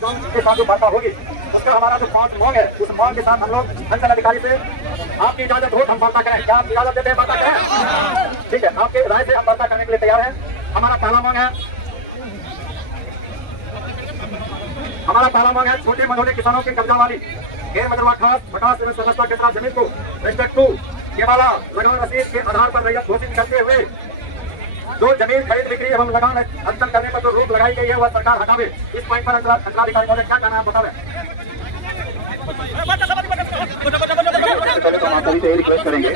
के साथ जो वार्ता होगी उसका हमारा जो मांग है, उस मांग के साथ हम लोग अंचल अधिकारी से आपकी इजाजत हो हम वार्ता करें। क्या आप इजाजत देते हैं वार्ता करें? ठीक है, आपके राय से हम वार्ता करने के लिए तैयार हैं। हमारा पहला मांग है छोटे मझोले किसानों के कब्जा वाली गैर मजरूआ खास पटास एवं सदस्यता के साथ जमीन को रेस्पेक्ट टू केवल लगान रसीद के आधार पर रैयत घोषित करते हुए जो जमीन खरीद बिक्री एवं लगान अंतर करने पर जो रोक लगाई गई है वह सरकार हटावे। इस पॉइंट पर अंचलाधिकारी महोदय क्या कहना है बतावे। पहले तो हम आप सभी से रिक्वेस्ट करेंगे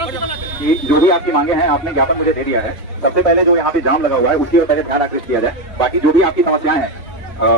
कि जो भी आपकी मांगे हैं आपने ज्ञापन मुझे दे दिया है। सबसे पहले जो यहाँ पे जाम लगा हुआ है उसकी ओर पहले ध्यान आकृष्ट किया जाए। बाकी जो भी आपकी समस्याएं हैं,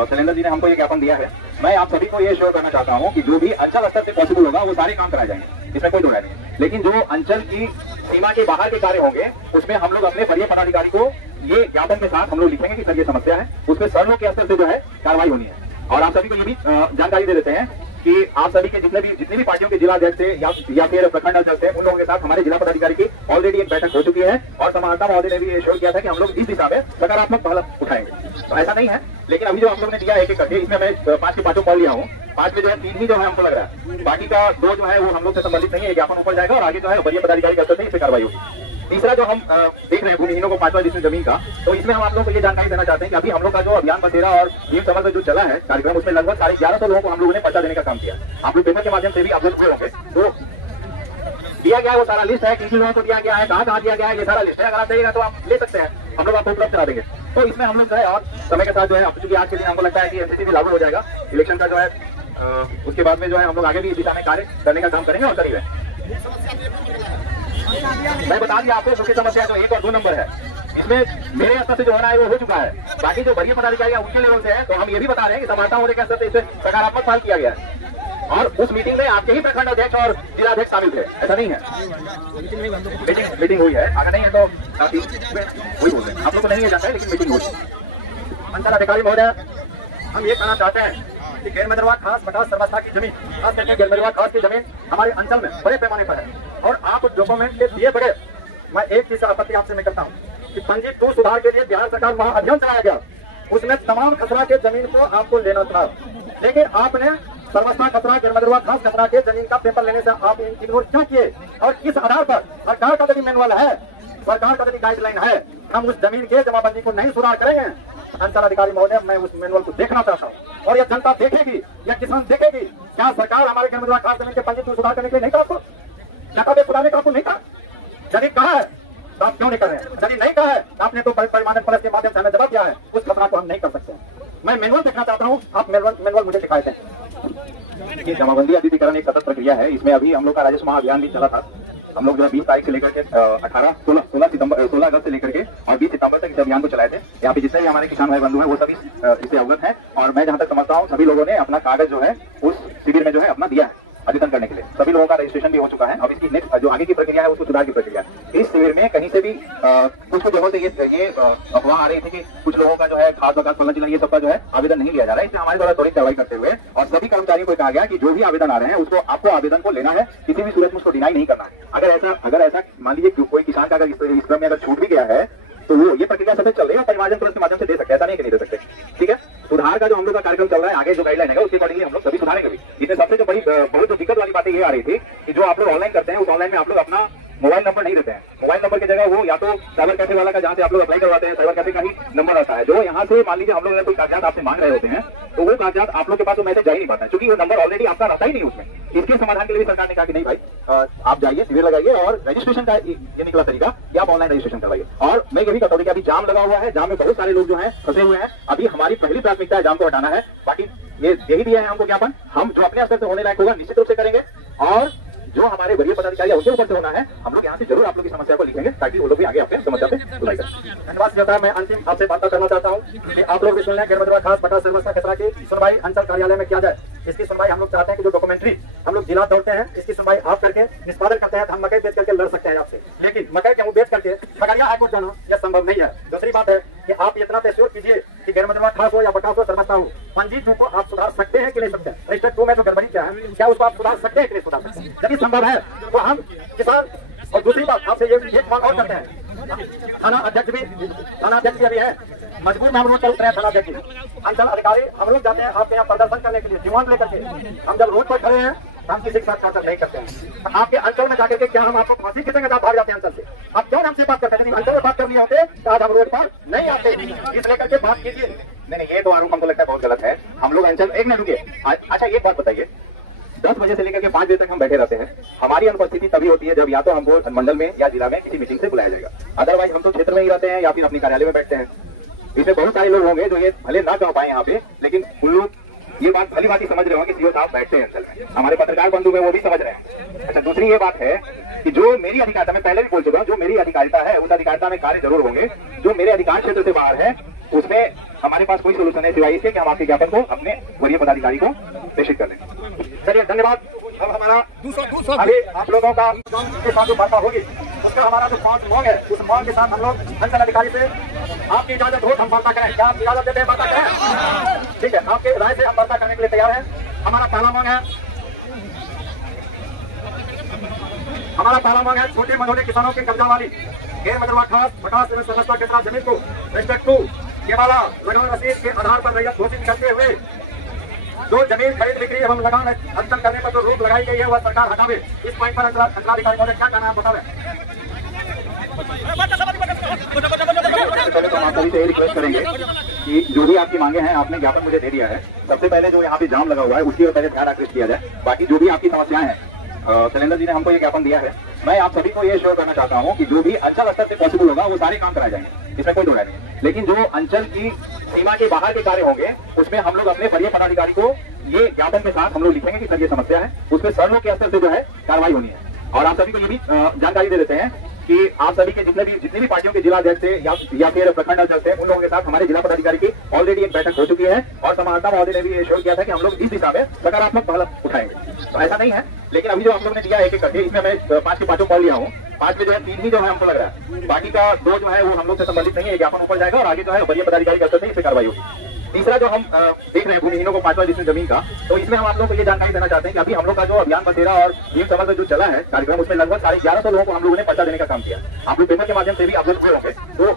शैलेंद्र जी ने हमको ये ज्ञापन दिया है। मैं आप सभी को ये श्योर करना चाहता हूँ कि जो भी अंचल स्तर से पॉसिबल होगा वो सारे काम कराए जाएंगे, इसमें कोई दो राय नहीं। लेकिन जो अंचल की सीमा के बाहर के कार्य होंगे उसमें हम लोग अपने वरीय पदाधिकारी को ये ज्ञापन के साथ हम लोग लिखेंगे कि सर ये समस्या है, उसमें सर लोग के स्तर से जो है कार्रवाई होनी है। और आप सभी को ये भी जानकारी दे देते हैं कि आप सभी के जितनी भी पार्टियों के जिला अध्यक्ष थे या फिर प्रखंड अध्यक्ष थे, उन लोगों के साथ हमारे जिला पदाधिकारी की ऑलरेडी एक बैठक हो चुकी है और समाहर्ता महोदय ने भी ये श्योर किया था कि हम लोग इस दिशा में सकारात्मक पहल उठाएंगे। तो ऐसा नहीं है, लेकिन अभी जो आप लोग ने दिया एक एक करके, इसमें मैं 5 के 5 कॉल लिया हूँ। 5 में जो है 3 ही जो है हमको लग रहा है, बाकी का 2 जो है वो हम लोग से संबंधित नहीं है। ज्ञापन ऊपर जाएगा और आगे जो है वरीय पदाधिकारी के स्तर से इस पर कार्रवाई होगी। तीसरा जो हम देख रहे हैं भूमिहीनों को 5वां एडिशन जमीन का, तो इसमें हम आप लोगों को ये जानकारी देना चाहते हैं कि अभी हम लोग का जो अभियान बसेरा और नीम समर में जो चला है कार्यक्रम, उसमें लगभग 1150 लोगों को हम लोगों ने पर्चा देने का काम किया। आप लोग पेपर के माध्यम से भी अवगत हुए होंगे। तो दिया गया है वो सारा लिस्ट है, किन लोगों को दिया गया है, कहाँ दिया गया है, ये सारा लिस्ट है। अगर आप चाहिएगा तो आप ले सकते हैं, हम लोग आपको उपलब्ध करा देंगे। तो इसमें हम लोग जो है और समय के साथ जो है, चूंकि आज के दिन हमको लगता है कि एमसीसी भी लागू हो जाएगा इलेक्शन का जो है, उसके बाद में जो है हम लोग आगे भी इस दिशा में कार्य करने का काम करेंगे और करेंगे। मैं बता दिया आपको मुख्य समस्या जो 1 और 2 नंबर है, इसमें मेरे स्तर से जो होना है वो हो चुका है। बाकी जो वरीय पदाधिकारी उनके लेवल से है, तो हम ये भी बता रहे हैं कि समानता होने के स्तर से इसे सकारात्मक पहल किया गया है। और उस मीटिंग में आपके ही प्रखंड अध्यक्ष और जिलाध्यक्ष शामिल थे, ऐसा नहीं है। मीटिंग हुई है, अगर नहीं है तो वही बोल रहे हैं, आप लोग को नहीं जाता है, लेकिन मीटिंग हुई। अंचल अधिकारी महोदय, हम ये कहना चाहते हैं कि गैर मजरूआ खास पटास सर्वस्था की जमीन, खास करके गैर मजरूआ खास की जमीन हमारे अंचल में बड़े पैमाने पर है। और आप डॉक्यूमेंट के दिए बगैर, मैं एक चीज आपत्ति आपसे मैं करता हूँ कि पंजी 2 सुधार के लिए बिहार सरकार वहाँ अभियान चलाया गया, उसमें तमाम खतरा के जमीन को आपको लेना था, लेकिन आपने सर्वस्था खतरा गैर मजरूआ खास खतरा के जमीन का पेपर लेने से आप इग्नोर क्यों किए? और किस आधार पर? सरकार का यदि मैनुअल है, सरकार का यदि गाइडलाइन है, हम उस जमीन के जमाबंदी को नहीं सुधार करेंगे। अंचल अधिकारी महोदय, मैं उस मैनुअल को देखना चाहता हूँ और यह जनता देखेगी, यह किसान देखेगी। क्या सरकार हमारे गैर मजरूआ खास जमीन के पंजी 2 सुधार करने के लिए नहीं कहा आपको? नकाबे सुधारने का आपको नहीं कहा? यदि कहा है तो आप क्यों नहीं कर रहे हैं? यदि नहीं कहा है तो आपने तो परिमानक प्लस के माध्यम से हमें जवाब दिया है, उस खतरा को हम नहीं कर सकते हैं। मैं मैनुअल देखना चाहता हूँ, आप मैनुअल मुझे दिखाए थे। ये जमाबंदी अधिकरण एक सतत प्रक्रिया है, इसमें अभी हम लोग का राजस्व महाअभियान भी चला था। हम लोग जो है 20 तारीख से लेकर के 16 अगस्त से लेकर के और 20 सितंबर तक इस अभियान को चलाए थे। यहाँ पे जितने भी हमारे किसान भाई बंधु हैं वो सभी इससे अवगत हैं। और मैं जहाँ तक समझता हूँ सभी लोगों ने अपना कागज जो है उस शिविर में जो है अपना दिया है अद्यतन करने के लिए। सभी लोगों का रजिस्ट्रेशन भी हो चुका है। अब इसकी नेक्स्ट जो आगे की प्रक्रिया है उसको सुधार की प्रक्रिया है। इस शिविर में कहीं से भी कुछ जगहों से ये अफवाह आ रही थी कि कुछ लोगों का जो है खास बकास फलना चिलना ये सब का जो है आवेदन नहीं लिया जा रहा है। इससे हमारे द्वारा त्वरित कार्रवाई करते हुए और सभी कर्मचारियों को कहा गया कि जो भी आवेदन आ रहे हैं उसको आपको आवेदन को लेना है, किसी भी सूरत में उसको डिनाई नहीं करना है। अगर ऐसा मान लीजिए कोई किसान का अगर इस क्रम में अगर छूट भी गया है तो वो ये प्रक्रिया सफेद चल रही है, परिमार्जन तुरंत के माध्यम से दे सकते हैं, ऐसा नहीं कि नहीं दे सकते। ठीक है, सुधार का जो हम लोग का कार्यक्रम चल रहा है, आगे जो गाइडलाइन है उसके अकॉर्डिंगली हम लोग सभी सुधारेंगे भी। इसमें सबसे जो बड़ी बहुत जो दिक्कत वाली बातें ये आ रही थी कि जो आप लोग ऑनलाइन करते हैं उस ऑनलाइन में आप लोग अपना मोबाइल नंबर नहीं देते हैं। मोबाइल नंबर की जगह वो या तो साइबर कैफे वाला का जहाँ से आप लोग अप्लाई करवाते हैं साइबर कैफे का ही नंबर आता है, जो यहाँ से मान लीजिए हम लोग अगर कोई कागजात आपसे मांग रहे होते हैं तो वो कागजात आप लोग के पास वो मैसेज जा ही नहीं पाता है, क्योंकि वो नंबर ऑलरेडी आपका रहता ही नहीं उसमें। इसके समाधान के लिए सरकार ने कहा कि नहीं भाई, आप जाइए शिविर लगाइए और रजिस्ट्रेशन का ये निकला तरीका कि आप ऑनलाइन रजिस्ट्रेशन करवाइए। और मैं ये भी कहता हूँ कि अभी जाम लगा हुआ है, जाम में बहुत सारे लोग जो है फंसे हुए हैं। अभी हमारी पहली प्राथमिकता है जाम को हटाना है। बाकी ये यही दिया है हमको ज्ञापन, हम जो अपने स्तर से होने लायक होगा निश्चित रूप से करेंगे। और जो हमारे वरीय पदाधिकारी उनके ऊपर से होना है, हम लोग यहाँ से जरूर आप लोग की समस्या को लिखेंगे ताकि वो लोग भी आगे आपके समस्या पे सुनाई करें। धन्यवाद देता है। मैं अंतिम आपसे बात करना चाहता हूँ कि आप लोग भी सुन लें, गैर मजरूआ खास पटास सर्वस्था खतरा की सुनवाई अंचल कार्यालय में किया जाए। इसकी सुनवाई हम लोग चाहते हैं कि जो डॉक्यूमेंट्री हम लोग जिला दौड़ते हैं, इसकी सुनवाई आप करके निष्पादन करते हैं। हम मकई बेच करके लड़ सकते हैं आपसे, लेकिन मकई गेहूं बेच करके खगड़िया हाईकोर्ट जाना यह संभव नहीं है। दूसरी बात है कि आप इतना तय कीजिए कि गैर मजरूआ खास हो या पटास हो सर्वस्था हो, पंजी 2 को आप सुधार सकते हैं कि नहीं सकते? रजिस्टर 2 में तो गड़बड़ी क्या है, क्या उसको आप सुधार सकते हैं कि नहीं सुधार सकते? यदि संभव है तो हम किसान। और दूसरी बात आपसे ये एक मांग और करते हैं थाना अध्यक्ष भी अभी है, मजबूर में हम रोड पर उतरे हैं। थाना अध्यक्ष अंचल अधिकारी हम लोग जाते हैं आपके यहाँ प्रदर्शन करने के लिए डिमांड लेकर के। हम जब रोड पर खड़े हैं हम किसी के साथ शासन नहीं करते हैं। आपके अंचल में जाकर के क्या हम आपको फांसी की संगत भाग जाते हैं अंचल से? आप क्यों हमसे बात करते हैं? अंचल में बात करनी होते तो आज हम रोड पर नहीं आते। इस लेकर के बात कीजिए। नहीं, ये तो आरोप हमको लगता है बहुत गलत है। हम लोग अंचल एक मिनट रुकिए। अच्छा एक बात बताइए, 10 बजे से लेकर के 5 बजे तक हम बैठे रहते हैं। हमारी अनुपस्थिति तभी होती है जब या तो हमको मंडल में या जिला में किसी मीटिंग से बुलाया जाएगा, अदरवाइज हम तो क्षेत्र में ही रहते हैं या फिर अपने कार्यालय में बैठते हैं। इसमें बहुत सारे लोग होंगे जो ये भले ना कह पाए यहाँ पे, लेकिन उन लोग ये बात भली बात ही समझ रहे होंगे कि सीओ साहब बैठते हैं अंचल में। हमारे पत्रकार बंधु में वो भी समझ रहे हैं। अच्छा, दूसरी ये बात है कि जो मेरी अधिकारिता, मैं पहले भी बोल चुका हूँ, जो मेरी अधिकारिता है उस अधिकारिता में कार्य जरूर होंगे। जो मेरे अधिकार क्षेत्र से बाहर है उसमें हमारे पास कोई सोल्यूशन है सिवाय इसके कि हम आपके ज्ञापन को अपने वरीय पदाधिकारी को प्रेषित कर दें। चलिए धन्यवाद। अब हमारा अभी आप लोगों का के साथ जो वार्ता होगी उसका हमारा जो 5 मांग है, उस मांग के साथ हम लोग अंचल अधिकारी से आपकी इजाजत हो हम वार्ता करें। क्या आप इजाजत देते हैं वार्ता करें? ठीक है, आपके राय से हम वार्ता करने के लिए तैयार हैं। हमारा पहला मांग है छोटे मझोले किसानों के कब्जा वाली गैर मजरूआ खास पटास एवं संरचना क्षेत्र जमीन को रेस्पेक्ट टू केवाला लगान रसीद के आधार पर रैयत घोषित करते हुए जो जमीन खरीद बिक्री एवं लगान अंतर करने पर जो रोक लगाई गई है वह सरकार हटावे। इस पॉइंट पर अंचलाधिकारी महोदय क्या कहना है बतावे। पहले तो हम आप सभी से रिक्वेस्ट करेंगे कि जो भी आपकी मांगे हैं आपने ज्ञापन मुझे दे दिया है। सबसे पहले जो यहाँ पे जाम लगा हुआ है उसकी पहले ध्यान आकृष्ट किया जाए। बाकी जो भी आपकी समस्याएं हैं, शैलेंद्र जी ने हमको ये ज्ञापन दिया है। मैं आप सभी को ये श्योर करना चाहता हूँ कि जो भी अंचल स्तर से पॉसिबल होगा वो सारे काम कराए जाएंगे, इसमें कोई दो राय नहीं। लेकिन जो अंचल की सीमा के बाहर के कार्य होंगे उसमें हम लोग अपने वरीय पदाधिकारी को ये ज्ञापन के साथ हम लोग लिखेंगे कि सर ये समस्या है, उसमें सर्वों के स्तर से जो है कार्रवाई होनी है। और आप सभी को ये भी जानकारी दे देते हैं कि आप सभी के जितनी भी पार्टियों के जिला अध्यक्ष थे या फिर प्रखंड अध्यक्ष थे, उन लोगों के साथ हमारे जिला पदाधिकारी की ऑलरेडी एक बैठक हो चुकी है और समाहर्ता महोदय ने भी ये श्योर किया था कि हम लोग इस दिशा में सकारात्मक पहल उठाएंगे। तो ऐसा नहीं है, लेकिन अभी जो हम लोग ने दिया एक करके, इसमें मैं 5 के 5 पढ़ लिया हूँ। 5 में जो है 3 ही जो है हमको लग रहा है, बाकी का 2 जो है वो हम लोग से संबंधित नहीं है। ज्ञापन ऊपर जाएगा और आगे जो है वरीय पदाधिकारी के स्तर से इस पे कार्रवाई होगी। तीसरा जो हम देख रहे हैं भूमिहीनों को 5वां जिसमें जमीन का, तो इसमें हम आप लोगों को ये जानकारी देना चाहते हैं कि अभी हम लोग का जो अभियान बसेरा और नीम समर में जो चला है कार्यक्रम, उसमें लगभग 1150 लोगों को हम लोगों ने पर्चा देने का काम किया। आप लोग पेपर के माध्यम से भी अवगत हुए होंगे। तो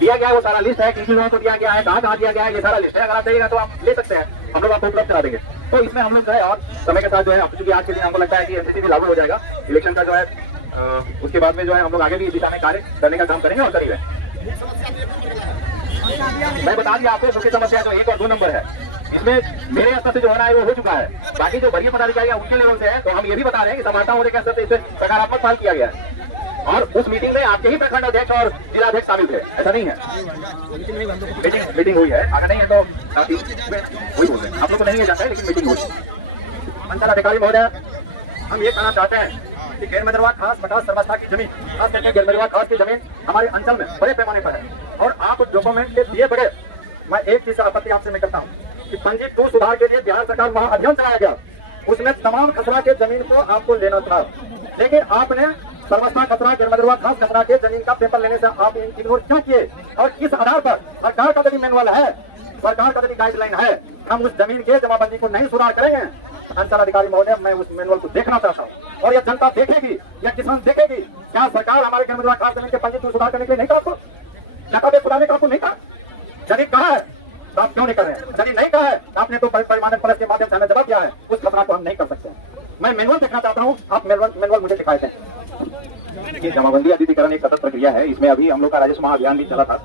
दिया गया वो सारा लिस्ट है, किन लोगों को दिया गया है, कहाँ दिया गया है, ये सारा लिस्ट है। अगर आप चाहिएगा तो आप ले सकते हैं, हम लोग आपको उपलब्ध करा देंगे। तो इसमें हम लोग जो है और समय के साथ जो है, अब चूंकि आज के दिन हमको लगता है कि एमसीसी भी लागू हो जाएगा इलेक्शन का जो है, उसके बाद में जो है हम लोग आगे भी इस दिशा में कार्य करने का काम करेंगे और करेंगे। मैं बता दिया आपको मुख्य समस्या जो 1 और 2 नंबर है, इसमें मेरे स्तर से जो होना है वो हो चुका है। बाकी जो वरीय पदाधिकारी उनके लेवल से है, तो हम ये भी बता रहे हैं कि समानता होने के स्तर से इसे सकारात्मक पहल किया गया है। और उस मीटिंग में आपके ही प्रखंड अध्यक्ष और जिलाध्यक्ष शामिल थे, ऐसा नहीं है। मीटिंग हुई है, अगर नहीं है तो वही बोल रहे हैं, आप लोग को नहीं जानता है, लेकिन मीटिंग हुई। अंचल अधिकारी महोदय, हम ये कहना चाहते हैं कि गैर मजरूआ खास पटास सर्वस्था की जमीन, खास करके गैर मजरूआ खास की जमीन हमारे अंचल में बड़े पैमाने पर है। और आप डॉक्यूमेंट के दिए बड़े, मैं एक चीज आपत्ति आपसे मैं करता हूँ कि पंजी 2 सुधार के लिए बिहार सरकार वहाँ अभियान चलाया गया, उसमें तमाम खसरा के जमीन को आपको लेना था, लेकिन आपने सर्वस्था खसरा गैर मजरूआ खास खसरा के जमीन का पेपर लेने से आप इग्नोर क्यों किए? और किस आधार पर? सरकार का यदि मैनुअल है, सरकार का यदि गाइडलाइन है, हम उस जमीन के जमाबंदी को नहीं सुधार करेंगे। अंचल अधिकारी महोदय, मैं उस मैनुअल को देखना चाहता हूँ और यह जनता देखेगी, यह किसान देखेगी। क्या सरकार हमारे गैर मजरूआ खास जमीन के पंजी को सुधार करने के लिए नहीं कहा आपको? नकाबे सुधारने का आपको नहीं कहा? यदि कहा है तो आप क्यों नहीं कर रहे हैं? यदि नहीं कहा है आपने तो परिमाणक प्लस के माध्यम से हमें जवाब दिया है, उस खतरा को हम नहीं कर सकते। मैं मैनुअल देखना चाहता हूँ, आप मैनुअल मुझे दिखाए दें। ये जमाबंदी अधिकरण एक सतत प्रक्रिया है। इसमें अभी हम लोग का राजस्व महाअभियान भी चला था।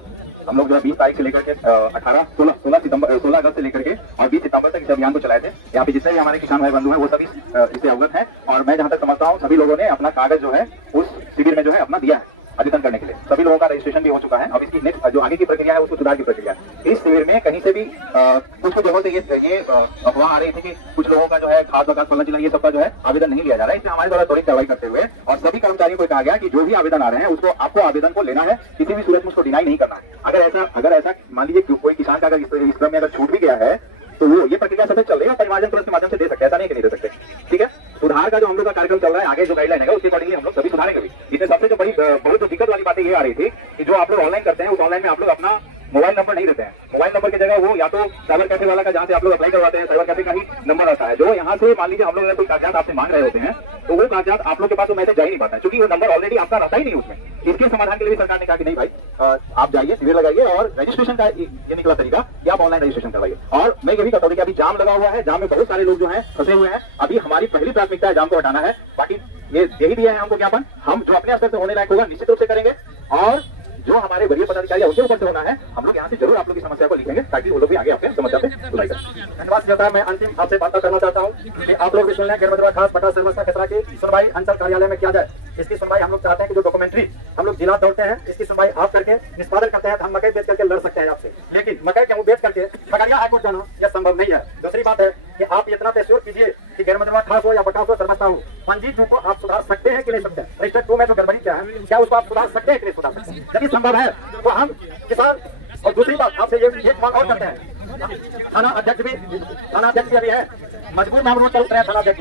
हम लोग जो 20 तारीख से लेकर के 16 अगस्त से लेकर के और 20 सितंबर तक इस अभियान को चलाए थे। यहाँ पे जितने भी हमारे किसान भाई बंधु हैं वो सभी इससे अवगत हैं। और मैं जहाँ तक समझता हूँ सभी लोगों ने अपना कागज जो है उस शिविर में जो है अपना दिया है अद्यतन करने के लिए। सभी लोगों का रजिस्ट्रेशन भी हो चुका है। अब इसकी नेक्स्ट जो आगे की प्रक्रिया है उसको सुधार की प्रक्रिया है। इस शिविर में कहीं से भी कुछ जगहों से ये अफवाह आ रही थी कि कुछ लोगों का जो है खास बकास फलना चिलना ये सबका जो है आवेदन नहीं लिया जा रहा है। इससे हमारे द्वारा त्वरित कार्रवाई करते हुए और सभी कर्मचारियों को कहा गया कि जो भी आवेदन आ रहे हैं उसको आपको आवेदन को लेना है, किसी भी सूरत में उसको डिनाई नहीं करना है। अगर ऐसा मान लीजिए कोई किसान का अगर इस क्रम में अगर छूट भी गया है तो वो ये प्रक्रिया सतत चल रही है, परिमार्जन प्लस के माध्यम से दे सकते हैं, ऐसा नहीं कि नहीं दे सकते। ठीक है, सुधार का जो हम लोग का कार्यक्रम चल रहा है, आगे जो गाइडलाइन है उसके अकॉर्डिंगली हम लोग सभी सुधारेंगे भी। इसमें सबसे जो बड़ी बहुत जो दिक्कत वाली बातें ये आ रही थी कि जो आप लोग ऑनलाइन करते हैं उस ऑनलाइन में आप लोग अपना मोबाइल नंबर नहीं देते हैं। मोबाइल नंबर की जगह वो या तो साइबर कैफे वाला का जहाँ जहाँ से आप लोग अप्लाई करवाते हैं साइबर कैफे का ही नंबर आता है, जो यहाँ से मान लीजिए हम लोग कोई कागजात आपसे मांग रहे होते हैं तो वो कागजात आप लोग के पास तो मैसेज जा ही नहीं पाता है, क्योंकि वो नंबर ऑलरेडी आपका रहता ही नहीं उसमें। इसके समाधान के लिए सरकार ने कहा कि नहीं भाई आप जाइए, शिविर लगाइए और रजिस्ट्रेशन का ये निकला तरीका कि आप ऑनलाइन रजिस्ट्रेशन करवाइए। और मैं ये भी कहता हूँ कि अभी जाम लगा हुआ है, जाम में बहुत सारे लोग जो है फंसे हुए हैं। अभी हमारी पहली प्राथमिकता है जाम को हटाना है। बाकी ये यही दिया है हमको ज्ञापन, हम जो अपने स्तर से होने लायक होगा निश्चित रूप से करेंगे, और जो हमारे वरीय पदाधिकारी उनके ऊपर से होना है हम लोग यहाँ से जरूर आप लोग की समस्या को लिखेंगे ताकि वो लोग भी आगे आपके समस्या पे सुनाई करें। धन्यवाद जाता है। मैं अंतिम आपसे बात करना चाहता हूँ कि आप लोग भी सुन लें, गिरमदरवा खास बटा समस्या खसरा की सुनवाई अंचल कार्यालय में किया जाए। इसकी सुनवाई हम लोग चाहते हैं कि जो डॉक्यूमेंट्री हम लोग जिला दौड़ते हैं इसकी सुनवाई आप करके निष्पादन करते हैं। हम मकई बेच करके लड़ सकते हैं आपसे, लेकिन मकई गेहूं बेच करके खगड़िया हाईकोर्ट जाना यह संभव नहीं है। दूसरी बात है कि आप इतना तैश्योर कीजिए कि गिरमदरवा खास हो या बटास हो सरमस्ता हो, पंजी 2 को आप सुधार सकते हैं कि नहीं सकते हैं। रजिस्टर 2 में जो गड़बड़ी क्या है, क्या उसको आप सुधार सकते हैं कि नहीं सुधार सकते हैं। यदि संभव है तो हम किसान, और दूसरी बात आपसे ये एक मांग और करते हैं, थाना अध्यक्ष भी अभी है, मजबूर में हम रोड पर उतरे हैं। थाना अध्यक्ष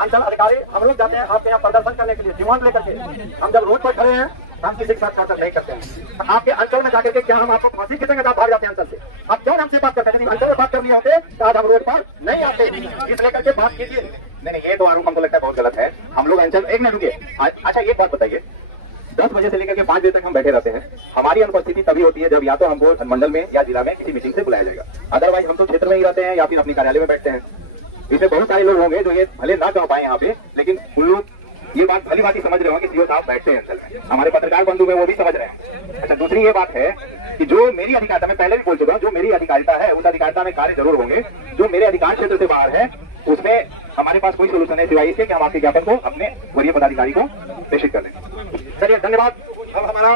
अंचल अधिकारी हम लोग जाते हैं आपके यहाँ प्रदर्शन करने के लिए डिमांड लेकर के। हम जब रोड पर खड़े हैं हम किसी के साथ टॉर्चर नहीं करते हैं। आपके अंचल में जाकर के क्या हम आपको फांसी खींचेंगे तो आप भाग जाते हैं अंचल से? आप क्यों हमसे बात करते हैं? अंचल में बात करनी होते तो आज हम रोड पर नहीं आते। इस लेकर के बात कीजिए। नहीं, ये तो आरोप हमको लगता है बहुत गलत है। हम लोग अंचल एक मिनट रुकिए। अच्छा एक बात बताइए, 10 बजे से लेकर के 5 बजे तक हम बैठे रहते हैं। हमारी अनुपस्थिति तभी होती है जब या तो हमको मंडल में या जिला में किसी मीटिंग से बुलाया जाएगा, अदरवाइज हम तो क्षेत्र में ही रहते हैं या फिर अपने कार्यालय में बैठते हैं। इसमें बहुत सारे लोग होंगे जो ये भले ना कह पाए यहाँ पे, लेकिन उन लोग ये बात भली बात ही समझ रहे होंगे कि सीओ साहब बैठते हैं अंचल में। हमारे पत्रकार बंधु में वो भी समझ रहे हैं। अच्छा दूसरी ये बात है कि जो मेरी अधिकारिता, मैं पहले भी बोल चुका हूँ, जो मेरी अधिकारिता है उस अधिकारिता में कार्य जरूर होंगे। जो मेरे अधिकार क्षेत्र से बाहर है उसमें हमारे पास कोई सोल्यूशन है सिवाय इसके कि हम आपके ज्ञापन को अपने वरीय पदाधिकारी को प्रेषित कर दें। चलिए धन्यवाद। अब हमारा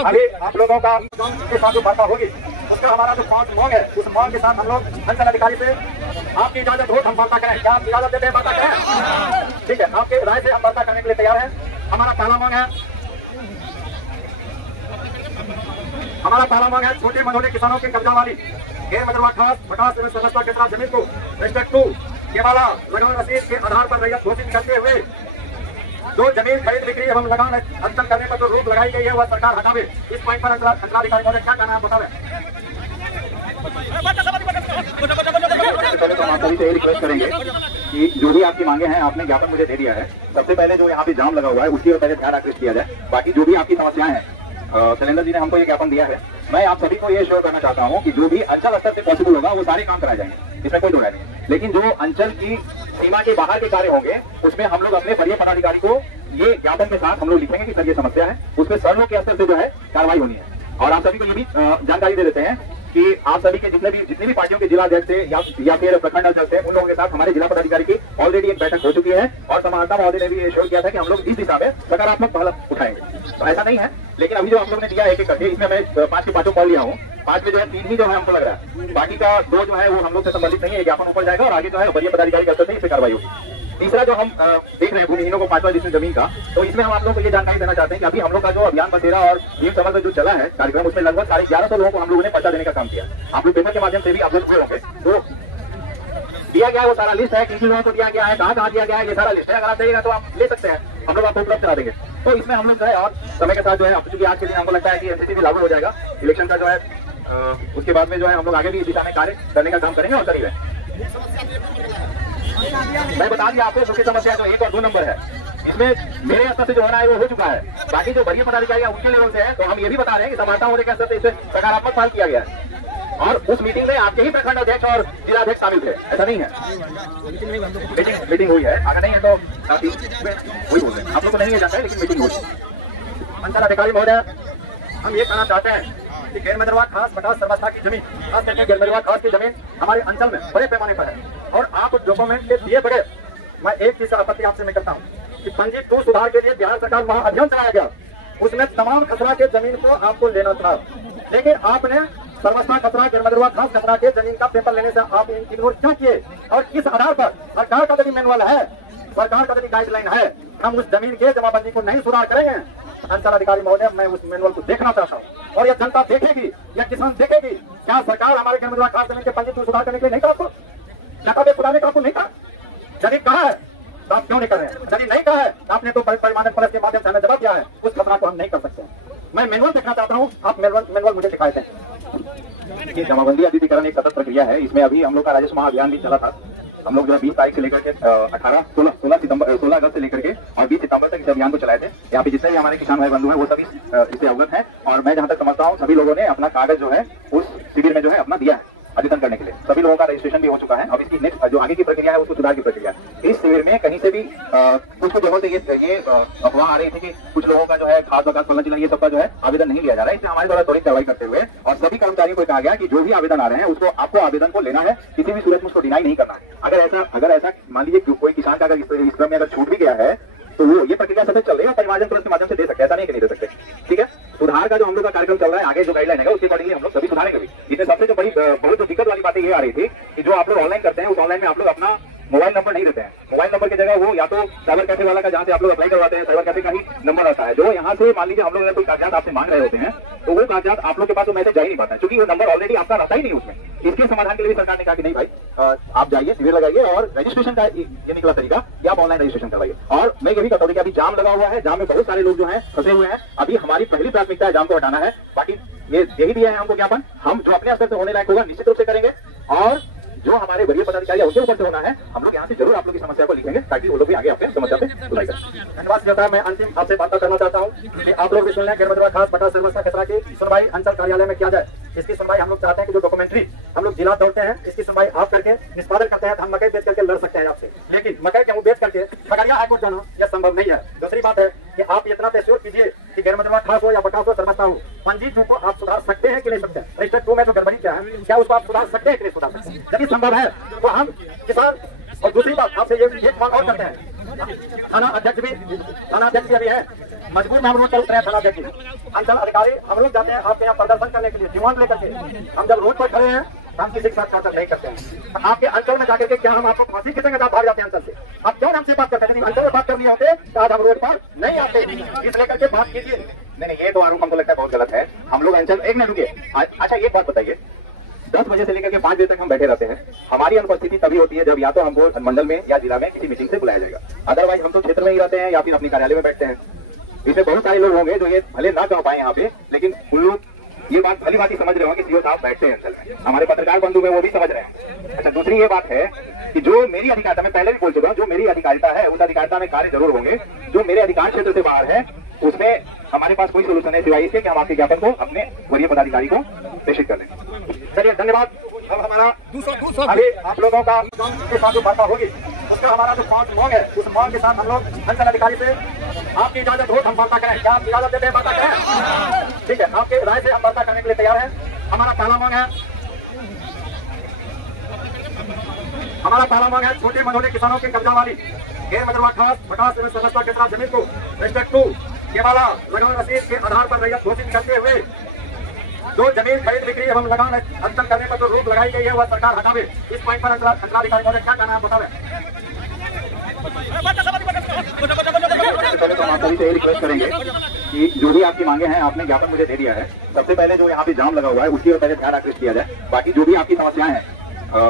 अभी आप लोगों का के साथ जो वार्ता होगी उसका हमारा जो 5 मांग है, उस मांग के साथ हम लोग अंचल अधिकारी से आपकी इजाजत हो हम वार्ता करें। क्या आप इजाजत देते हैं वार्ता करें? ठीक है, आपके राय से हम वार्ता करने के लिए तैयार हैं। हमारा पहला मांग है छोटे मझोले किसानों के कब्जा वाली गैर मजरूआ खास बटास समस्या के जमीन को रजिस्टर 2 केवल लगान रसीद के आधार पर रैयत घोषित करते हुए जो जमीन खरीद बिक्री एवं लगान अंचल करने पर जो रोक लगाई गई है वह सरकार हटावे। इस पॉइंट पर अंचलाधिकारी महोदय क्या कहना है बतावे। पहले तो हम आप सभी से यही रिक्वेस्ट करेंगे कि जो भी आपकी मांगे हैं आपने ज्ञापन मुझे दे दिया है। सबसे पहले जो यहाँ पे जाम लगा हुआ है उसकी ओर पहले ध्यान आकृष्ट किया जाए। बाकी जो भी आपकी समस्याएं हैं, शैलेंद्र जी ने हमको ये ज्ञापन दिया है। मैं आप सभी को ये श्योर करना चाहता हूँ कि जो भी अंचल स्तर से पॉसिबल होगा वो सारे काम कराए जाएंगे, इसमें कोई दो राय नहीं। लेकिन जो अंचल की सीमा के बाहर के कार्य होंगे उसमें हम लोग अपने वरीय पदाधिकारी को ये ज्ञापन के साथ हम लोग लिखेंगे कि सर ये समस्या है, उसमें सर्वों के स्तर से जो है कार्रवाई होनी है। और आप सभी को ये भी जानकारी दे देते हैं कि आप सभी के जितने भी पार्टियों के जिला अध्यक्ष थे या फिर प्रखंड अध्यक्ष थे, उन लोगों के साथ हमारे जिला पदाधिकारी की ऑलरेडी एक बैठक हो चुकी है और समाहर्ता महोदय ने भी ये श्योर किया था कि हम लोग इस दिशा में सकारात्मक पहल उठाएंगे। तो ऐसा नहीं है, लेकिन अभी जो आप लोगों ने दिया एक करके, इसमें मैं 5 के 5 कॉल लिया हूँ। 5 में जो है 3 ही जो है हमको लग रहा है, बाकी का 2 जो है वो हम लोग से संबंधित नहीं है। ज्ञापन ऊपर जाएगा और आगे जो है वरीय पदाधिकारी के स्तर से इस पे कार्रवाई होगी। तीसरा जो हम देख रहे हैं भूमिहीनों को 5वां डिवीजन जमीन का, तो इसमें हम आप लोगों को ये जानकारी देना चाहते हैं कि अभी हम लोग का जो अभियान बसेरा और भीम समर में जो चला है कार्यक्रम, उसमें लगभग 1150 लोगों को हम लोगों ने पर्चा देने का काम किया। आप लोग पेपर के माध्यम से भी अवगत हुए होंगे। तो दिया गया है वो सारा लिस्ट है, किन लोगों को दिया गया है, कहाँ दिया गया है, ये सारा लिस्ट है। अगर आप चाहिएगा तो आप ले सकते हैं, हम लोग आपको उपलब्ध करा देंगे। तो इसमें हम लोग जो है और समय के साथ जो है, अब चूंकि आज के दिन हमको लगता है कि एमसीसी भी लागू हो जाएगा इलेक्शन का जो है, उसके बाद में जो है हम लोग आगे भी इस दिशा में कार्य करने का काम करेंगे और करेंगे। मैं बता दिया आपको सुखी समस्या जो 1 और 2 नंबर है, इसमें मेरे स्तर से जो हो रहा है वो हो चुका है। बाकी जो वरीय पदाधिकारी उनके लेवल से है, तो हम ये भी बता रहे हैं कि समानता होने के स्तर से इसे सकारात्मक पहल किया गया है। और उस मीटिंग में आपके ही प्रखंड अध्यक्ष और जिला अध्यक्ष शामिल थे, ऐसा नहीं है। मीटिंग हुई है, अगर नहीं है तो वही बोल रहे हैं, आप लोग को नहीं जाता है, लेकिन मीटिंग हुई। अंचल अधिकारी महोदय, हम ये कहना चाहते हैं कि गैर मजरूआ खास बटास समस्या की जमीन, खास करके गैर मजरूआ खास की जमीन हमारे अंचल में बड़े पैमाने पर है और आप डॉक्यूमेंट के दिए बड़े। मैं एक चीज आपत्ति आपसे मैं करता हूँ कि पंजी 2 सुधार के लिए बिहार सरकार वहाँ अभियान चलाया गया, उसमें तमाम खसरा के जमीन को आपको लेना था, लेकिन आपने सर्वस्था खतरा गैर मजरूआ खास खतरा के जमीन का पेपर लेने से आप इग्नोर क्यों किए? और किस आधार पर? सरकार का यदि मैनुअल है, सरकार का यदि गाइडलाइन है, हम उस जमीन के जमाबंदी को नहीं सुधार करेंगे। अंचल अधिकारी महोदय, मैं उस मैनुअल को देखना चाहता हूँ और यह जनता देखेगी, यह किसान देखेगी। क्या सरकार हमारे गैर मजरूआ खास जमीन के पंजी 2 सुधार करने के लिए नहीं कहा आपको? नकाबे सुधारने का आपको नहीं कहा? यदि कहा है तो आप क्यों नहीं कर रहे हैं? यदि नहीं कहा है, आपने तो पैमाने प्रेस के माध्यम से हमें जवाब दिया है, उस खतरा को हम नहीं कर सकते। मैं मैनुअल देखना चाहता हूँ, आप मैनुअल मुझे दिखाए थे। देखिए, जमाबंदी अद्वितीकरण एक सतत प्रक्रिया है। इसमें अभी हम लोग का राजस्व महाअभियान भी चला था। हम लोग जो है 20 तारीख से लेकर के 16 अगस्त से लेकर के और 20 सितंबर तक इस अभियान को चलाए थे। यहाँ पे जितने भी हमारे किसान भाई बंधु हैं वो सभी इससे अवगत हैं और मैं जहाँ तक समझता हूँ सभी लोगों ने अपना कागज जो है उस शिविर में जो है अपना दिया है आवेदन करने के लिए। सभी लोगों का रजिस्ट्रेशन भी हो चुका है। अब इसकी नेक्स्ट जो आगे की प्रक्रिया है उसको सुधार की प्रक्रिया। इस शिविर में कहीं से भी कुछ जगहों से ये अफवाह आ रही थी कि कुछ लोगों का जो है खास बकास फलन चिल्हन ये सबका जो है आवेदन नहीं लिया जा रहा है। इससे हमारे द्वारा त्वरित कार्रवाई करते हुए और सभी कर्मचारियों को कहा गया कि जो भी आवेदन आ रहे हैं उसको आपको आवेदन को लेना है, किसी भी सूरत में उसको डिनाई नहीं करना है। अगर ऐसा मान लीजिए कोई किसान का अगर इस क्रम में अगर छूट भी गया है तो वो ये प्रक्रिया सतत चल रही है, परिमार्जन तुरंत के माध्यम से दे सकते हैं, ऐसा नहीं कि नहीं दे सकते। ठीक है, सुधार का जो हम लोग का कार्यक्रम चल रहा है, आगे जो गाइडलाइन है उसके अकॉर्डिंगली हम लोग सभी सुधारेंगे भी। इसमें सबसे जो बड़ी बहुत जो दिक्कत वाली बातें ये आ रही थी कि जो आप लोग ऑनलाइन करते हैं उस ऑनलाइन में आप लोग अपना मोबाइल नंबर नहीं देते हैं। मोबाइल नंबर की जगह वो या तो साइबर कैफे वाला का जहाँ से आप लोग अप्लाई करवाते हैं साइबर कैफे का ही नंबर आता है। जो यहाँ से मान लीजिए हम लोग कोई कागजात आपसे मांग रहे होते हैं तो वो कागजात आप लोग के पास तो मैसेज जा ही नहीं पाता है, क्योंकि वो नंबर ऑलरेडी आपका रहता ही नहीं उसमें। इसके समाधान के लिए सरकार ने कहा कि नहीं भाई, आप जाइए शिविर लगाइए और रजिस्ट्रेशन का ये निकला तरीका कि आप ऑनलाइन रजिस्ट्रेशन करवाइए। और मैं ये भी बता दूं कि अभी जाम लगा हुआ है, जाम में बहुत सारे लोग जो है फंसे हुए हैं। अभी हमारी पहली प्राथमिकता है जाम को हटाना है। बाकी ये यही दिया है हमको ज्ञापन, हम जो अपने स्तर से होने लायक होगा निश्चित रूप से करेंगे और जो हमारे वरीय पदाधिकारी उनके ऊपर से होना है हम लोग यहाँ से जरूर आप लोग की समस्या को लिखेंगे ताकि वो लोग भी आगे आपके समस्या पे सुधार करें। धन्यवाद देता है। मैं अंतिम आपसे बात करना चाहता हूँ कि आप लोग भी सुन लें गैर मजदूर खास बटा सर्वस्ता खसरा की सुनवाई अंचल कार्यालय में किया जाए। इसकी सुनवाई हम लोग चाहते हैं कि जो डॉक्यूमेंट्री हम लोग जिला दौड़ते हैं इसकी सुनवाई आप करके निष्पादन करते हैं। हम मकई बेच करके लड़ सकते हैं आपसे, लेकिन मकई गेहूं बेच करके खगड़िया हाईकोर्ट जाना यह संभव नहीं है। दूसरी बात है कि आप इतना तय कीजिए कि गैर मजदूर खास हो या बटास हो सर्वस्ता हो, पंजी को आप सुधार सकते हैं कि नहीं सकते हैं। रजिस्टर 2 में जो गड़बड़ी क्या है, क्या उसको आप सुधार सकते हैं कि नहीं सुधार सकते हैं। यदि संभव है तो हम किसान। और दूसरी बात आपसे ये मांग और करते हैं, थाना अध्यक्ष भी अभी है, मजबूर में हम रोड पर उतरे हैं। थाना अध्यक्ष अंचल अधिकारी हम लोग जाते हैं आपके यहाँ प्रदर्शन करने के लिए डिमांड लेकर के। हम जब रोड पर खड़े हैं हम किसी के साथ चर्चा नहीं करते हैं। आपके अंचल में जाकर के क्या हम आपको फांसी कितने का भाग जाते हैं अंचल से? आप क्यों हमसे बात करते हैं? अंचल में बात करनी होते तो आज हम रोड पर नहीं आते। इस लेकर के बात कीजिए। नहीं, ये तो आरोप हमको लगता है बहुत गलत है। हम लोग अंचल एक मिनट रुकिए। अच्छा एक बात बताइए, 10 बजे से लेकर के 5 बजे तक हम बैठे रहते हैं। हमारी अनुपस्थिति तभी होती है जब या तो हमको मंडल में या जिला में किसी मीटिंग से बुलाया जाएगा, अदरवाइज हम तो क्षेत्र में ही रहते हैं या फिर अपने कार्यालय में बैठते हैं। इसमें बहुत सारे लोग होंगे जो ये भले ना कह पाए यहाँ पे, लेकिन उन लोग ये बात भली बात समझ रहे हो कि सीओ साहब बैठते हैं अंचल में। हमारे पत्रकार बंधु में वो भी समझ रहे हैं। अच्छा, दूसरी ये बात है कि जो मेरी अधिकारिता, मैं पहले भी बोल चुका हूँ, जो मेरी अधिकारिता है उस अधिकारिता में कार्य जरूर होंगे। जो मेरे अधिकार क्षेत्र से बाहर है उसमें हमारे पास कोई सोल्यूशन है सिवाय इसके कि हम आपके ज्ञापन को अपने वरीय पदाधिकारी को प्रेषित कर दें। चलिए धन्यवाद। अब हमारा अभी आप लोगों का के साथ जो वार्ता होगी उसका हमारा जो 5 मांग है उस मांग के साथ हम लोग अंचल अधिकारी से आपकी इजाजत हो हम वार्ता करें। क्या आप इजाजत देते हैं वार्ता करें? ठीक है, आपके राय से हम वार्ता करने के लिए तैयार हैं। हमारा पहला मांग है छोटे मझोले किसानों के कब्जा वाली गैर मजरूआ खास बटास एवं सर्वस्ता के जमीन को रजिस्टर 2 केवल लगान रसीद के आधार पर रैयत घोषित करते हुए जो जमीन खरीद बिक्री एवं लगान अंतर करने पर जो रोक लगाई गई है वह सरकार हटावे। इस पॉइंट पर अंचलाधिकारी महोदय क्या कहना है बतावे। पहले तो हम सभी से यही रिक्वेस्ट करेंगे कि जो भी आपकी मांगे हैं आपने ज्ञापन मुझे दे दिया है। सबसे पहले जो यहाँ पे जाम लगा हुआ है उसकी ओर पहले ध्यान आकृष्ट किया जाए। बाकी जो भी आपकी समस्याएं हैं,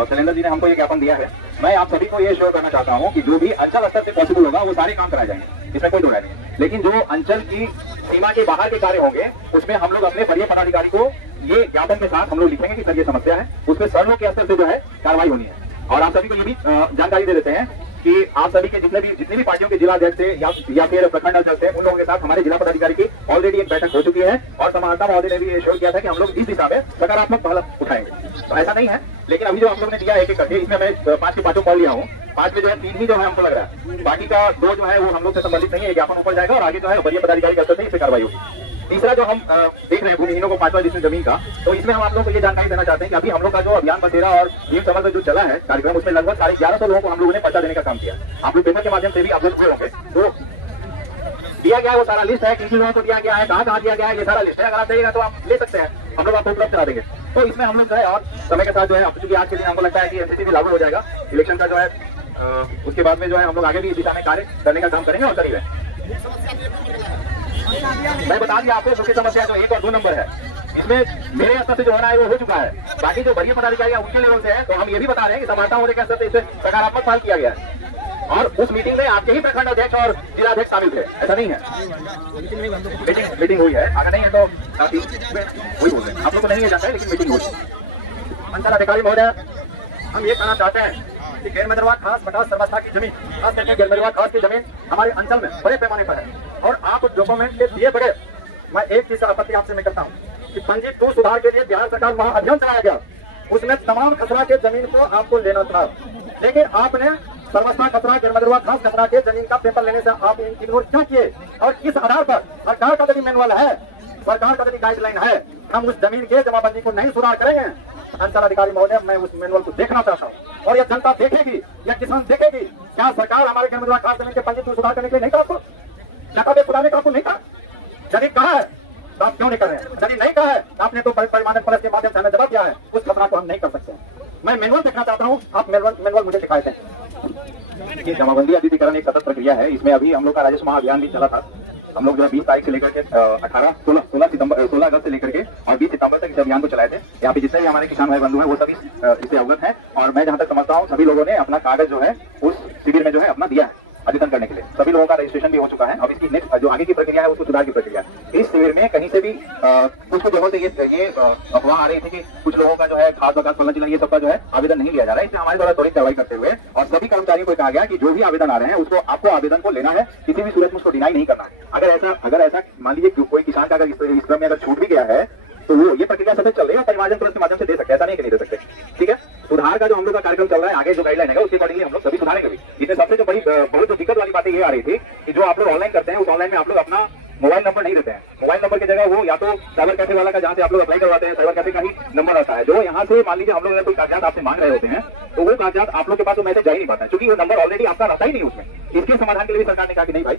शैलेंद्र जी ने हमको ये ज्ञापन दिया है। मैं आप सभी को ये श्योर करना चाहता हूँ कि जो भी अंचल स्तर से पॉसिबल होगा वो सारे काम कराए जाएंगे, इसमें कोई दो राय नहीं। लेकिन जो अंचल की सीमा के बाहर के कार्य होंगे उसमें हम लोग अपने वरीय पदाधिकारी को ये ज्ञापन के साथ हम लोग लिखेंगे कि सर ये समस्या है, उसमें सर्वों के स्तर से जो है कार्रवाई होनी है। और आप सभी को ये भी जानकारी दे देते हैं कि आप सभी के जितने भी पार्टियों के जिला अध्यक्ष या फिर प्रखंड अध्यक्ष हैं उन लोगों के साथ हमारे जिला पदाधिकारी की ऑलरेडी एक बैठक हो चुकी है और समाहर्ता महोदय ने भी ये श्योर किया था कि हम लोग इस दिशा में सकारात्मक पहल उठाएंगे। तो ऐसा नहीं है, लेकिन अभी जो आप लोगों ने दिया एक करके इसमें मैं 5 के 5 कॉल लिया हूँ। 5 में जो है 3 ही जो है हमको लग रहा है, बाकी का 2 जो है वो हम लोग से संबंधित नहीं है। ज्ञापन ऊपर जाएगा और आगे जो है वरीय पदाधिकारी के स्तर से इस पे कार्रवाई होगी। तीसरा जो हम देख रहे हैं भूमिहीनों को 5वां डिवीजन जमीन का, तो इसमें हम आप लोगों को ये जानकारी देना चाहते हैं कि अभी हम लोग का जो अभियान बसेरा और भीम समर में जो चला है कार्यक्रम उसमें लगभग 1150 लोगों को हम लोगों ने पर्चा देने का काम किया। आप लोग पेपर के माध्यम से भी अवगत हुए होंगे। तो दिया गया है वो सारा लिस्ट है, किन लोगों को दिया गया है, कहाँ दिया गया है, ये सारा लिस्ट है। अगर आप चाहिएगा तो आप ले सकते हैं, हम लोग आपको उपलब्ध करा देंगे। तो इसमें हम लोग जो है और समय के साथ जो है अब चूंकि आज के दिन हमको लगता है कि एमसीसी भी लागू हो जाएगा इलेक्शन का जो है, उसके बाद में जो है हम लोग आगे भी इस दिशा में कार्य करने का काम करेंगे और करेंगे। मैं बता दिया आपको मुख्य समस्या जो 1 और 2 नंबर है, इसमें मेरे स्तर से जो हो रहा है वो हो चुका है। बाकी जो वरीय पदाधिकारी उनके लेवल से है, तो हम ये भी बता रहे हैं कि समानता होने के स्तर से इसे सकारात्मक पहल किया गया है। और उस मीटिंग में आपके ही प्रखंड अध्यक्ष और जिलाध्यक्ष शामिल थे, ऐसा नहीं है? मीटिंग हुई है, अगर नहीं है तो वही बोल रहे हैं, आप लोग को नहीं जानता है लेकिन मीटिंग हुई। अंचल अधिकारी महोदय, हम ये कहना चाहते हैं कि गैरमजरूआ खास पटास सर्वस्था की जमीन, खास करके गैरमजरूआ खास की जमीन हमारे अंचल में बड़े पैमाने पर है और आप डॉक्यूमेंट के दिए बगैर, मैं एक चीज आपत्ति आपसे मैं करता हूँ कि पंजी 2 सुधार के लिए बिहार सरकार महाअभियान चलाया गया, उसमें तमाम खसरा के जमीन को आपको लेना था, लेकिन आपने सर्वस्था खसरा गैरमजरूआ खास खसरा के जमीन का पेपर लेने से आप इग्नोर क्यों किए? और किस आधार पर? सरकार का यदि मैनुअल है, सरकार का यदि गाइडलाइन है, हम उस जमीन के जमाबंदी को नहीं सुधार करेंगे। अंचल अधिकारी महोदय, मैं उस मैनुअल को देखना चाहता हूँ और यह जनता देखेगी, यह किसान देखेगी। क्या सरकार हमारे गैरमजरूआ खास जमीन के पंजी 2 सुधार करने के लिए नहीं कहा? आपको नकाबे सुधारने का आपको नहीं कहा? यदि कहा है तो आप क्यों नहीं कर रहे हैं? यदि नहीं कहा है, आपने तो पैमाने प्रेस के माध्यम से हमें जवाब दिया है, उस खतरा को हम नहीं कर सकते। मैं मैनुअल देखना चाहता हूँ, आप मैनुअल मुझे दिखाए थे। ये जमाबंदी अधिकरण एक सतत प्रक्रिया है, इसमें अभी हम लोग का राजस्व महाअभियान भी चला था। हम लोग जो 20 तारीख से लेकर के 16 अगस्त से लेकर के और 20 सितंबर तक इस अभियान को चलाए थे। यहाँ पे जितने भी हमारे किसान भाई बंधु हैं वो सभी इससे अवगत हैं और मैं जहाँ तक समझता हूँ सभी लोगों ने अपना कागज जो है उस शिविर में जो है अपना दिया है आवेदन करने के लिए। सभी लोगों का रजिस्ट्रेशन भी हो चुका है। अब इसकी नेक्स्ट जो आगे की प्रक्रिया है उसको सुधार की प्रक्रिया। इस शिविर में कहीं से भी कुछ जगहों से ये अफवाह आ रही थी कि कुछ लोगों का जो है खास बकास फलन चिल्हन ये सबका जो है आवेदन नहीं लिया जा रहा है। इससे हमारे द्वारा त्वरित कार्रवाई करते हुए और सभी कर्मचारियों को कहा गया कि जो भी आवेदन आ रहे हैं उसको आपको आवेदन को लेना है, किसी भी सूरत में उसको डिनाई नहीं करना है। अगर ऐसा मान लीजिए कोई किसान का अगर इस क्रम में अगर छूट भी गया है तो वो ये प्रक्रिया सतत चल रही है, परिमार्जन तुरंत के माध्यम से दे सकते हैं, ऐसा नहीं कि नहीं दे सकते। ठीक है, सुधार का जो हम लोग का कार्यक्रम चल रहा है, आगे जो गाइडलाइन है उसके अकॉर्डिंगली हम लोग सभी सुधारेंगे भी। इसमें सबसे जो बहुत जो दिक्कत वाली बातें ये आ रही थी कि जो आप लोग ऑनलाइन करते हैं उस ऑनलाइन में आप लोग अपना मोबाइल नंबर नहीं देते हैं। मोबाइल नंबर की जगह वो या तो साइबर कैफे वाला का जहाँ से आप लोग अप्लाई करवाते हैं, साइबर कैफे का ही नंबर आता है। जो यहाँ से मान लीजिए हम लोग अगर कोई कागजात आपसे मांग रहे होते हैं तो वो कागजात आप लोग के पास तो मैसेज जा ही नहीं पाता है, क्योंकि वो नंबर ऑलरेडी आपका रहता ही नहीं उसमें। इसके समाधान के लिए भी सरकार ने कहा कि नहीं भाई,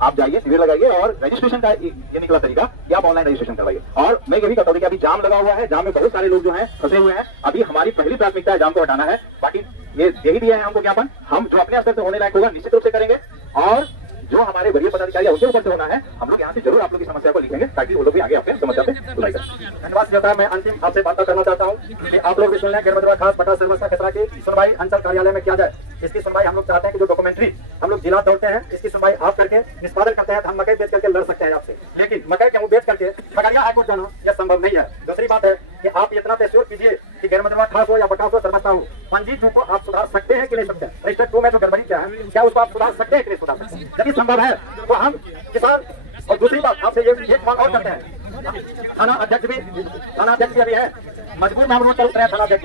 आप जाइए शिविर लगाइए और रजिस्ट्रेशन का ये निकला तरीका कि आप ऑनलाइन रजिस्ट्रेशन करवाइए। और मैं ये भी कहता हूँ कि अभी जाम लगा हुआ है, जाम में बहुत सारे लोग जो है फंसे हुए हैं। अभी हमारी पहली प्राथमिकता है जाम को हटाना है। बाकी ये यही दिया है हमको ज्ञापन, हम जो अपने स्तर से होने लायक होगा निश्चित रूप से करेंगे और जो हमारे वरीय पदाधिकारी उनके ऊपर से होना है हम लोग यहाँ से जरूर आप लोग की समस्या को लिखेंगे ताकि वो लोग भी आगे आपके समस्या पे सुनाई करें। धन्यवाद देता है। मैं अंतिम आपसे बात करना चाहता हूँ कि आप लोग भी सुन लें, गैरमजरूआ खास पटास सर्वस्था खसरा की सुनवाई अंचल कार्यालय में किया जाए। इसकी सुनवाई हम लोग चाहते हैं कि जो डॉक्यूमेंट्री हम लोग जिला दौड़ते हैं इसकी सुनवाई आप करके निष्पादन करते हैं। हम मकई बेच करके लड़ सकते हैं आपसे, लेकिन मकई गेहूं बेच करके खगड़िया हाईकोर्ट जाना यह संभव नहीं है। दूसरी बात है कि आप इतना तय कीजिए कि गैरमजरूआ खास हो या पटास हो सर्वस्था हो, पंजी 2 को आप सुधार सकते हैं कि नहीं सकते हैं। रजिस्टर 2 में जो गड़बड़ी क्या है, क्या उसको आप सुधार सकते हैं कि नहीं सुधार सकते हैं? यदि संभव है तो हम किसान। और दूसरी बात आपसे ये मांग और करते हैं, थाना अध्यक्ष भी अभी है, मजबूर में हम रोड पर उतरे हैं। थाना अध्यक्ष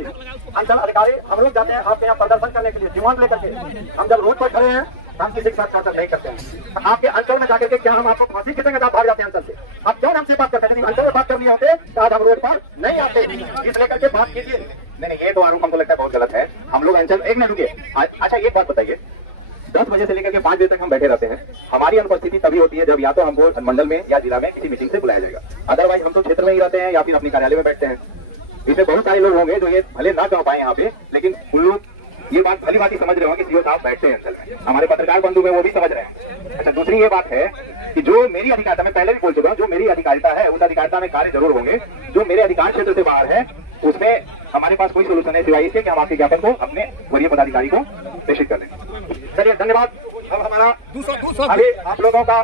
अंचल अधिकारी हम लोग जाते हैं आपके यहाँ प्रदर्शन करने के लिए डिमांड लेकर के। हम जब रोड पर खड़े हैं हम किसी के साथ चर्चा नहीं करते हैं। आपके अंचल में जाकर के क्या हम आपको फांसी कितने का भाग जाते हैं अंचल से? आप क्यों हमसे बात करते हैं? अंचल में बात करनी होते तो आज हम रोड पर नहीं आते, इस लेकर के बात कीजिए। नहीं, ये तो आरोप हमको लगता है बहुत गलत है। हम लोग अंचल एक मिनट रुकिए। अच्छा एक बात बताइए, 10 बजे से लेकर के 5 बजे तक हम बैठे रहते हैं। हमारी अनुपस्थिति तभी होती है जब या तो हमको मंडल में या जिला में किसी मीटिंग से बुलाया जाएगा, अदरवाइज हम तो क्षेत्र में ही रहते हैं या फिर अपने कार्यालय में बैठते हैं। इसमें बहुत सारे लोग होंगे जो ये भले ना कह पाए यहाँ पे, लेकिन उन लोग ये बात भली बात समझ रहे हो कि सीओ साहब बैठते हैं अंचल में। हमारे पत्रकार बंधु में वो भी समझ रहे हैं। अच्छा, दूसरी ये बात है कि जो मेरी अधिकारिता, मैं पहले भी बोल चुका हूँ, जो मेरी अधिकारिता है उस अधिकारिता में कार्य जरूर होंगे। जो मेरे अधिकार क्षेत्र से बाहर है उसमें हमारे पास कोई सोल्यूशन है सिवाय इसके कि हम आपके ज्ञापन को अपने वरीय पदाधिकारी को प्रेषित कर दें। चलिए, धन्यवाद। अब हमारा अभी आप लोगों का